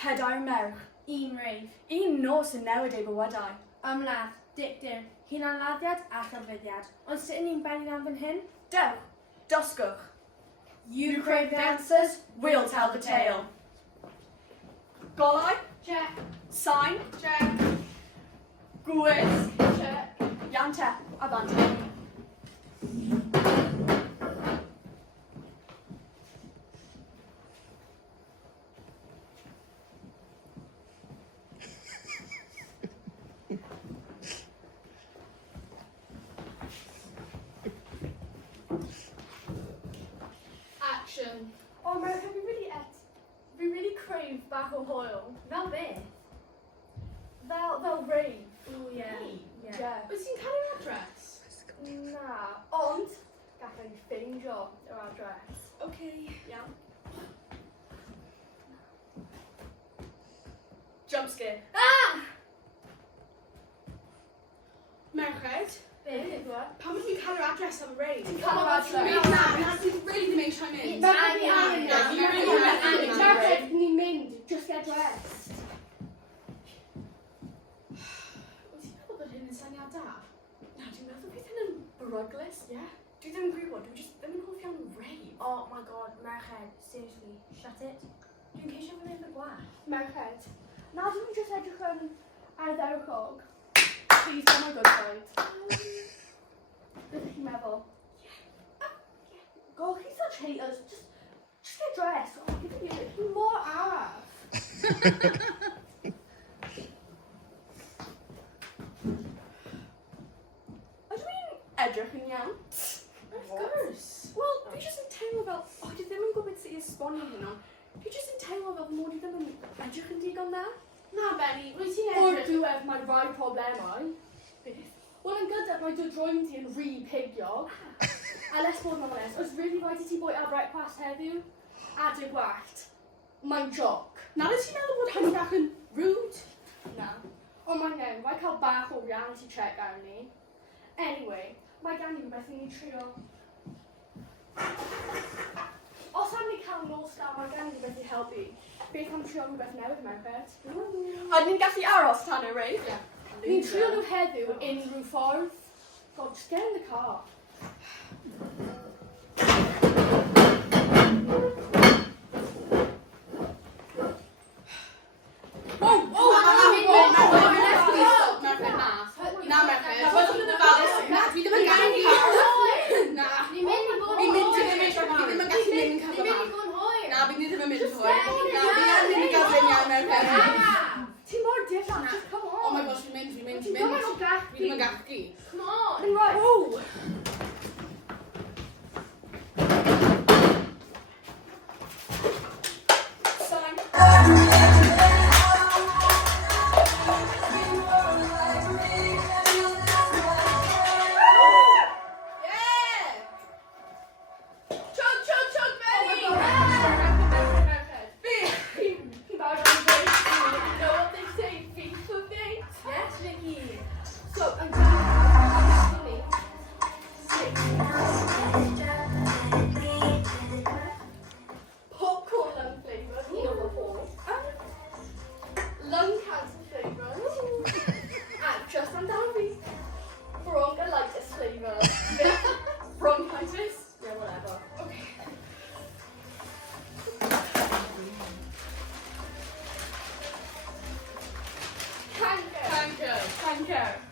Pedair merch. Un reif. Un nos yn newid ei bywydau. Ymladd, dicdir, hunanladdiad a chafyddiad. Ond sut ni'n benni am fan hyn? Dewch, dosgwch. You crave the answers, we'll tell the tale. Golau, Check. sign, Check. gwys, Check. iante, a bante. Action. Oh, America, we really crave bach o hwyl. Fel beth? Fel rave. Ooh, yeah. Yeah. Wyt ti'n cael ei adres? Na, ond gallai ni ffeindio yr adres. Okay. Iawn. Jump scare. Ah! Merched, Beth? pan wyt ti'n cael yr adres am reid? Ti'n cael yr adres? Na, dwi'n really ddim eisiau mynd. Merched, ni'n mynd, just get dressed. Wyt ti'n meddwl bod hyn yn syniad da? Na, dwi'n meddwl beth hyn yn beryglus. Yeah. Dwi ddim yn gwybod, dwi just ddim yn hoff iawn rave. Oh my god, merched, seriously, shut it. Dwi'n ceisio fan hyn y gwell. Merched, na dwi'n just edrych yn ardderchog. Please, don't my good side. Beth ydych chi'n meddwl? Go, he's such haters. Just get dressed. Oh, give me more araf. Ydw i'n edrych yn iawn? Of course. Wel, dwi jyst yn teimlo fel, dwi ddim yn gwybod sut i esbonio hyn, ond dwi jyst yn teimlo fel mod i ddim yn edrych yn digon dda. Na, Benny, wyt ti'n O'r edrych? diwedd mae rai problemau. Wel, yn gyda mae dy droen ti yn rhy pigio. A les bod yn onest, oes really rhaid i ti bwy ar brecwast heddiw? A dy gwallt. Mae'n joc. Na, wyt ti'n meddwl bod hynny bach yn rude? Na. Ond mae'n newn, rhaid cael bach o reality check arni ni. Anyway, mae gan i rhywbeth i ni trio. Os am ni cael nos da, mae gan i rhywbeth i helpu. Beth am trio rhywbeth newydd mewn beth? Ydyn ni'n gallu aros tan y rave? Yeah. Ni'n trio nhw heddiw unrhyw ffordd. God, just get in the car. Ti'n mor diffyg, just come on. Oh my gosh, fi'n mynd. Ti'n gymaint o gachgi. Fi ddim yn gachgi. Come on. Yn right. Oh!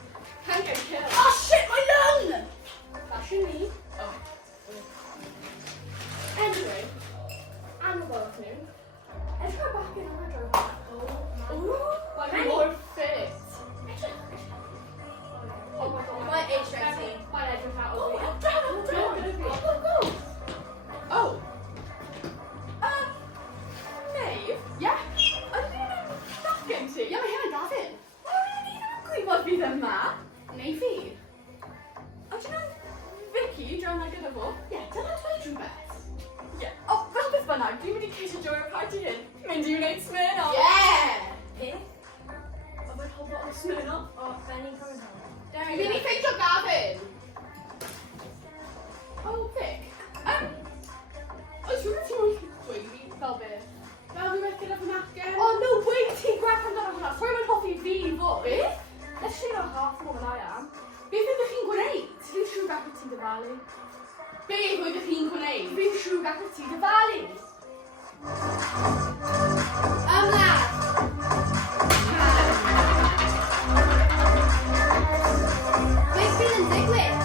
Oh shit, my lung! That's your knee. Anyway, I'm about to. Let's go back in our drove. Ooh, Like more fit. Oh my god. What age should I see? My legs are out Oh, of go. Oh, Maeve? yeah. Ydyn ni'n ffocin ti? Yeah, mae hyn yn gafin. O'n i ddim yn gwybod fydd yma. Neu fi? Ydyn nhw'n Vicky, drawn na gyda fo? Ie, dyna dweud rhywbeth. Ie. O, fel beth bynnag, dwi'n mynd i ceisio joio'r party hyn. Mynd i wneud Smirnoff. Yeah! Beth? O, mae'n hold on Smirnoff. Oh, Benny coming home. Fi'n mynd i ffeindio gafin. Oh, Vic. Oes rhywbeth ti'n mynd dweud i fi? Fel beth? Fel rhywbeth gyda fy macen? Oh no, dyfalu. Beth oedd chi'n gwneud? Fi'n siŵr gallai ti dyfalu. Ymlaen! Beth fydd yn digwydd?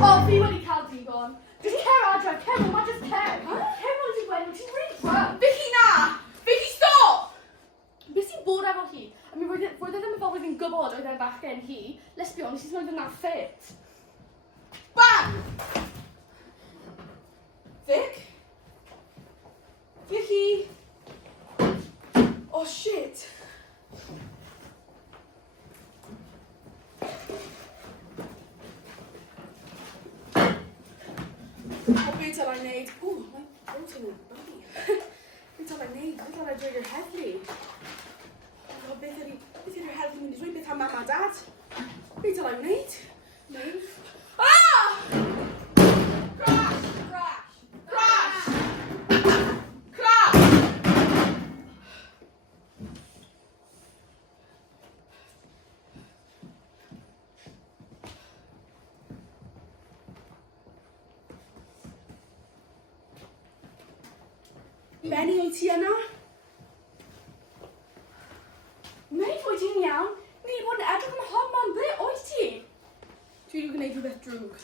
O, fi wedi cael digon. Dwi'n cer adre, cer, mae just cer. Cer wedi gweud, ti'n really drunk. Vicky na! Vicky, stop! Beth sy'n bod efo hi? I mean, roedd e ddim yn fel oedd hi'n gwybod oedd e'n bachgen hi. Let's be honest, he's not even that fit. Bang! Vic? Vicky? Oh shit! O, be dylai wneud? O, mae'n broken yn body. Be dylai wneud? Be dylai drwy'r heddlu? O, beth ydy'r heddlu mynd i dweud? Beth am mam a dad? Be dylai wneud? Wneud? Ah! Crash! Crash! Crash! Crash! Benny, wyt ti yna? Mate, wyt ti'n iawn? Ni bod yn edrych am hobman, ble oes ti? Dwi wedi gwneud rhywbeth drwg.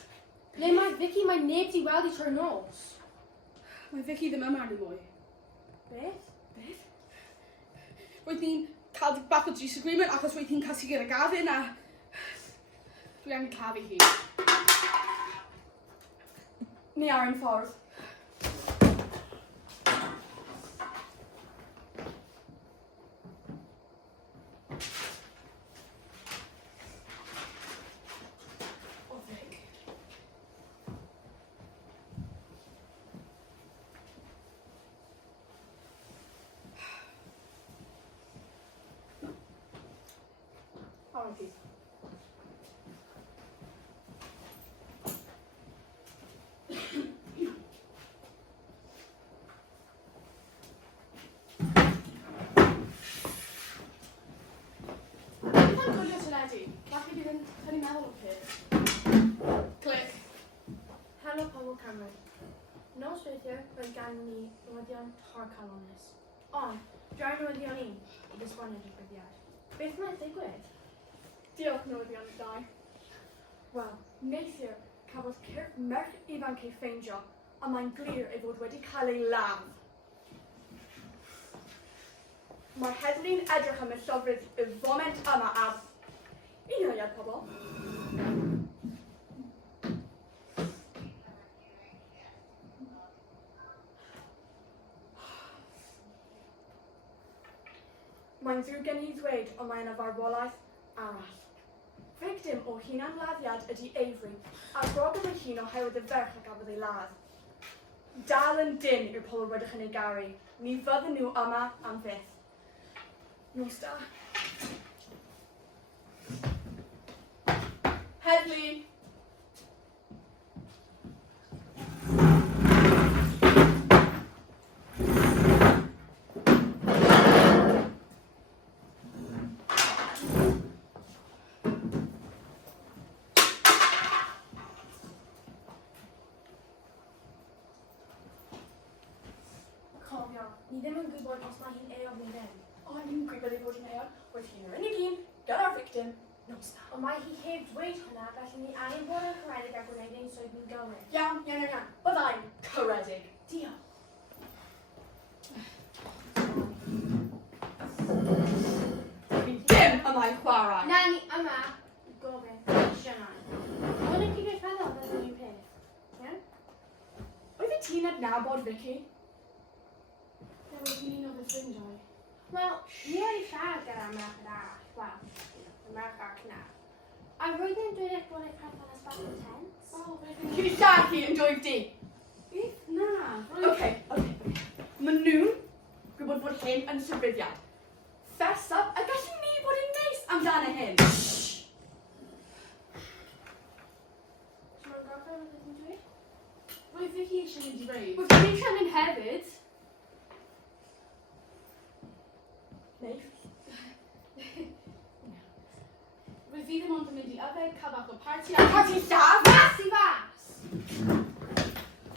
Le mae Vicky, mae neb di weld i trwy'r nos. Mae Vicky ddim yma ni mwy. Beth? Beth? Roedd ni'n cael bach o disagreement achos roedd hi'n casu gyda Gavin a... Dwi angen cafu hi. Ni ar yn ffordd. O, Vic. How are you? Beth am gwylio teledu? Falle bydd yn cael ei meddwl o peth. Clic. Helo pobl Cameron. Nos weithiau roedd gan ni newyddion torcalonus. Ond, draw newyddion ni i ddisgwyl digwyddiad. Beth mae'n digwydd? Diolch newyddion y dau. Wel, neithiwr cafodd cyrff merch ifanc ei ffeindio, a mae'n glir ei fod wedi cael ei ladd. Mae'r heddlu'n edrych am y llofrudd y foment yma a... Unholiad pobl. Mae'n ddrwg gen i ddweud, ond mae yna farwolaeth arall. Victim o hunanladdiad ydy Avery, a brogodd ei hun oherwydd y ferch a gafodd ei ladd. Dal yn dyn yw'r pobl rydych yn ei garu. Ni fydden nhw yma am fyth. Nos da. Heddlu. Cofio, ni ddim yn gwybod os mae hi'n eog neu ddim. O, ni'n gwybod ei fod yn eog. Roedd hi'n yr unig un gyda'r victim. Nos da. Ond mae hi heb dweud hwnna, felly ni angen bod yn caredig a gwneud ein swydd ni'n gywir. Iawn. Byddai'n caredig. Diolch. Fi ddim yma i chwarae. Na ni yma i gofyn Sianai. Ond yn cyd feddwl fel un peth. Iawn? Oedd ti'n adnabod Vicky? Ie, roedd hi'n un o fy ffrindiau. Wel, ni wedi siarad gyda merched arall. Wel, y merch arall na. A roedd yn dweud eich bod eich pethau yn ysbach intens. O, beth Chi'n lladd hi yn dwyf di. Beth? Na. Okay. Maen nhw'n gwybod bod hyn yn sefyddiad. Fess up, a gallwn ni bod yn neis amdano hyn. Ti'n gorfod oedd yn dweud? Roedd Vicky eisiau mynd i reid. Wyt ti'n eisiau mynd hefyd? Neif. dim ond yn mynd i yfed cyfach o parti Parti llaf? Fas i fas!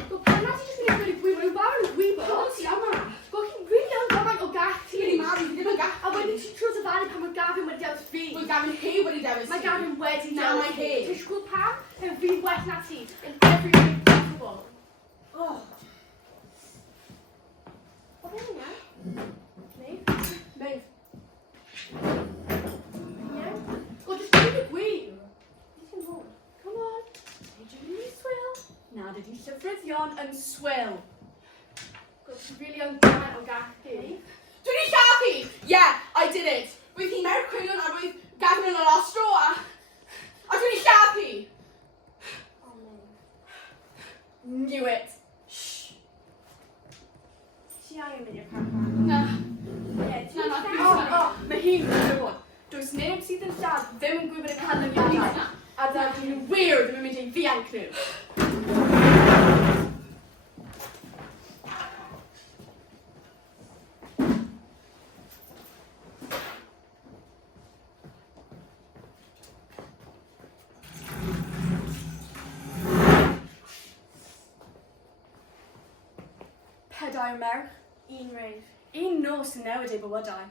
Go pan na ti jyst mynd i gweud i gwybo, yw bar yn gwybo? Go ti yma. Go chi'n rili yn gymaint o gach ti. Ti'n mari, fi ddim yn A wedyn ti'n trwy'r dyfaru pan mae Gavin wedi dewis fi. Mae Gavin Hay wedi dewis Mae Gavin wedi Na, dewis mae fi. hi. Ti'n siŵr pam? Pen fi well na ti in every way possible. Oh. O beth yna? Meif. Ie? Go, just gweud y gwir. Ti'n fod? Come on. Nid yw'n mynd i swil. Na, dydy llyfryddion yn swil. Go, ti'n rili yn gymaint o gach ti. Dwi'n ei llafu! Yeah, I did it. Roedd hi mewn cwynion a roedd Gavin yn yr ostro a dwi'n ei llafu! O, no. Knew it. Shh. Ti angen mynd i'r parc Na. Ie, ti'n Na, llawn. Mae hi'n gwybod. Does neb sydd yn lladd ddim yn gwybod y canlyniadau. A ddaeth nhw wir ddim yn mynd i ddianc nhw. Pedair merch, Un reif. un nos yn newid eu bywydau.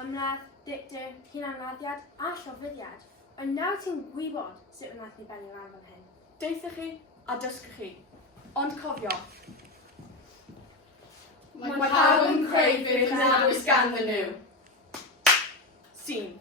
Ymladd, dicter, hunanladdiad a llofruddiad. Ond nawr ti'n gwybod sut wnaeth ni benni lan fan hyn. Deithwch chi a dysgwch chi. Ond cofio, Mae pawb yn creu beth nad oes ganddyn nhw. Sîn.